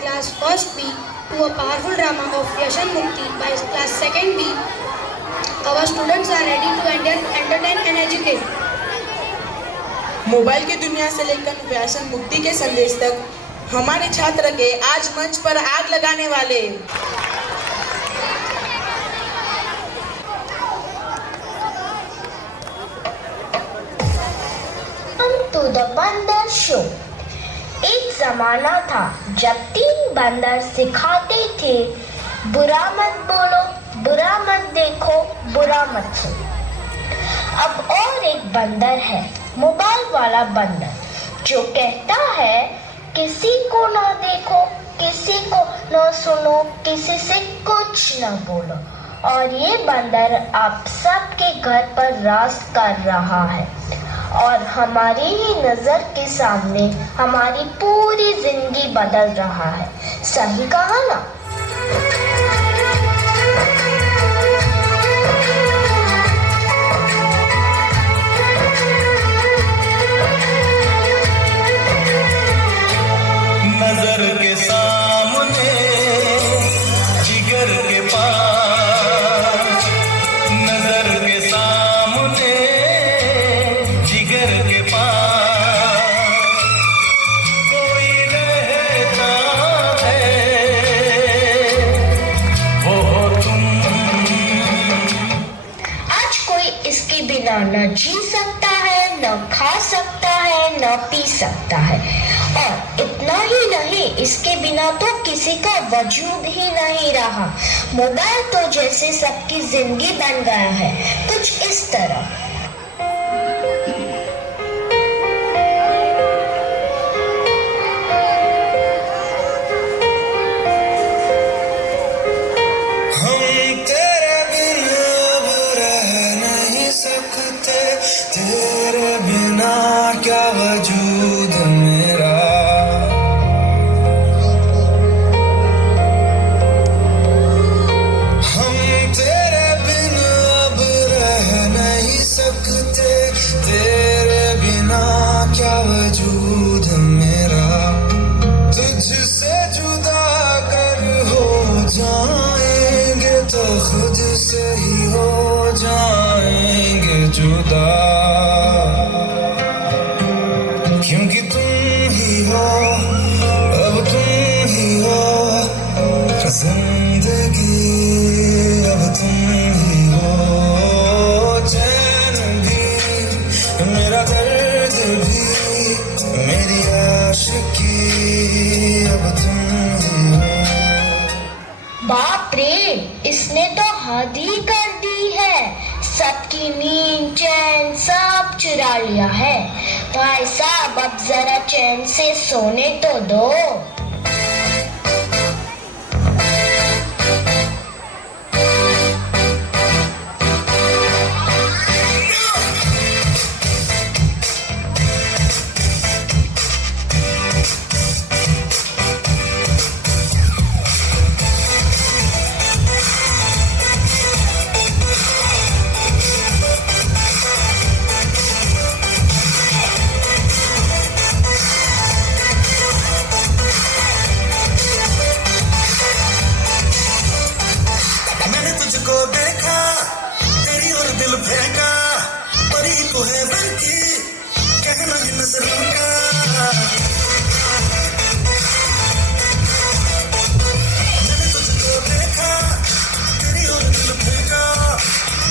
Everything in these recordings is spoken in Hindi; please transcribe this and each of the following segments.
class 1st B to a powerful drama of Vyashan Mukti by class 2nd B. Our students are ready to entertain and educate. Mobile की दुनिया से लेकर व्यसन मुक्ति के संदेश तक हमारे छात्र के आज मंच पर आग लगाने वाले टू द बंदर शो। एक जमाना था जब 3 बंदर सिखाते थे, बुरा मत बोलो, बुरा मत देखो, बुरा मत सुनो। अब और एक बंदर है, मोबाइल वाला बंदर, जो कहता है किसी को ना देखो, किसी को ना सुनो, किसी से कुछ ना बोलो। और ये बंदर आप सबके घर पर राज कर रहा है और हमारी ही नजर के सामने हमारी पूरी जिंदगी बदल रहा है। सही कहा ना? नजर के सामने जिगर के पास, नजर के सामने जिगर के पास कोई रहता है, वो हो तुम। आज कोई इसके बिना न जी सकता है, न खा सकता है, न पी सकता है। और इतना ही नहीं, इसके बिना तो किसी का वजूद ही नहीं रहा। मोबाइल तो जैसे सबकी जिंदगी बन गया है, कुछ इस तरह। हम तेरे बिना अब रह नहीं सकते, तेरे बिना क्या वजूद मेरा। हम तेरे बिना अब रह नहीं सकते, तेरे बिना क्या वजूद मेरा। तुझसे जुदा कर हो जाएंगे तो खुद से ही हो जाएंगे जुदा, क्योंकि तुम ही हो, अब तुम ही हो जिंदगी, अब तुम ही हो चैन भी, मेरा दर्द भी, मेरी आशिकी, अब तुम ही हो। बाप रे, इसने तो हद ही कर दी है। सबकी नींद चैन सब चुरा लिया है। भाई साहब, अब जरा चैन से सोने तो दो। मैंने तुझको देखा, तेरी और दिल फेंका, परी तो है बन की, कहना है नजरों का। मैंने तुझको देखा, तेरी और दिल फेंका,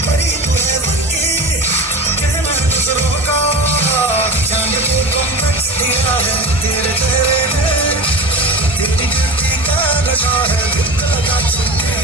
परी तो है बन की, कहना है नजरों का। चांद को कॉम्प्लेक्स दिया है तेरे चेहरे में, तेरी ब्यूटी का नशा है दिल का लगा चुके।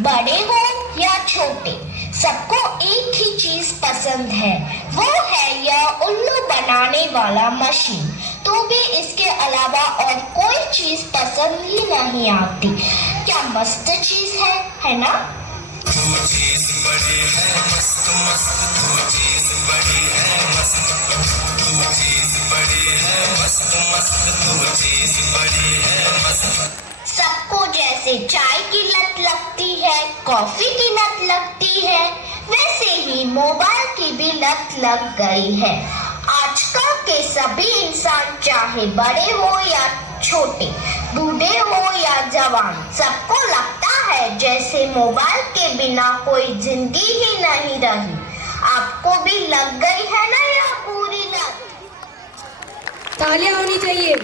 बड़े हो या छोटे, सबको एक ही चीज पसंद है, वो है यह उल्लू बनाने वाला मशीन। तो भी इसके अलावा और कोई चीज पसंद ही नहीं आती। क्या मस्त चीज है ना? दो चीज बड़ी है मस्त मस्त, दो चीज बड़ी है मस्त, दो चीज बड़ी है मस्त मस्त, जैसे चाय की लत लगती है, कॉफी की लत लगती है, वैसे ही मोबाइल की भी लत लग गई है। आजकल के सभी इंसान, चाहे बड़े हो या छोटे, बूढ़े हो या जवान, सबको लगता है जैसे मोबाइल के बिना कोई जिंदगी ही नहीं रही। आपको भी लग गई है ना यह पूरी लत? तालियां होनी चाहिए।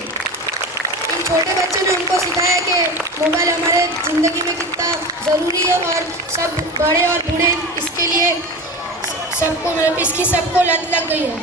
इन छोटे बच्चों ने उनको सिखाया कि मोबाइल हमारे ज़िंदगी में कितना ज़रूरी है और सब बड़े और बूढ़े इसके लिए सबको मतलब इसकी सबको लत लग गई है।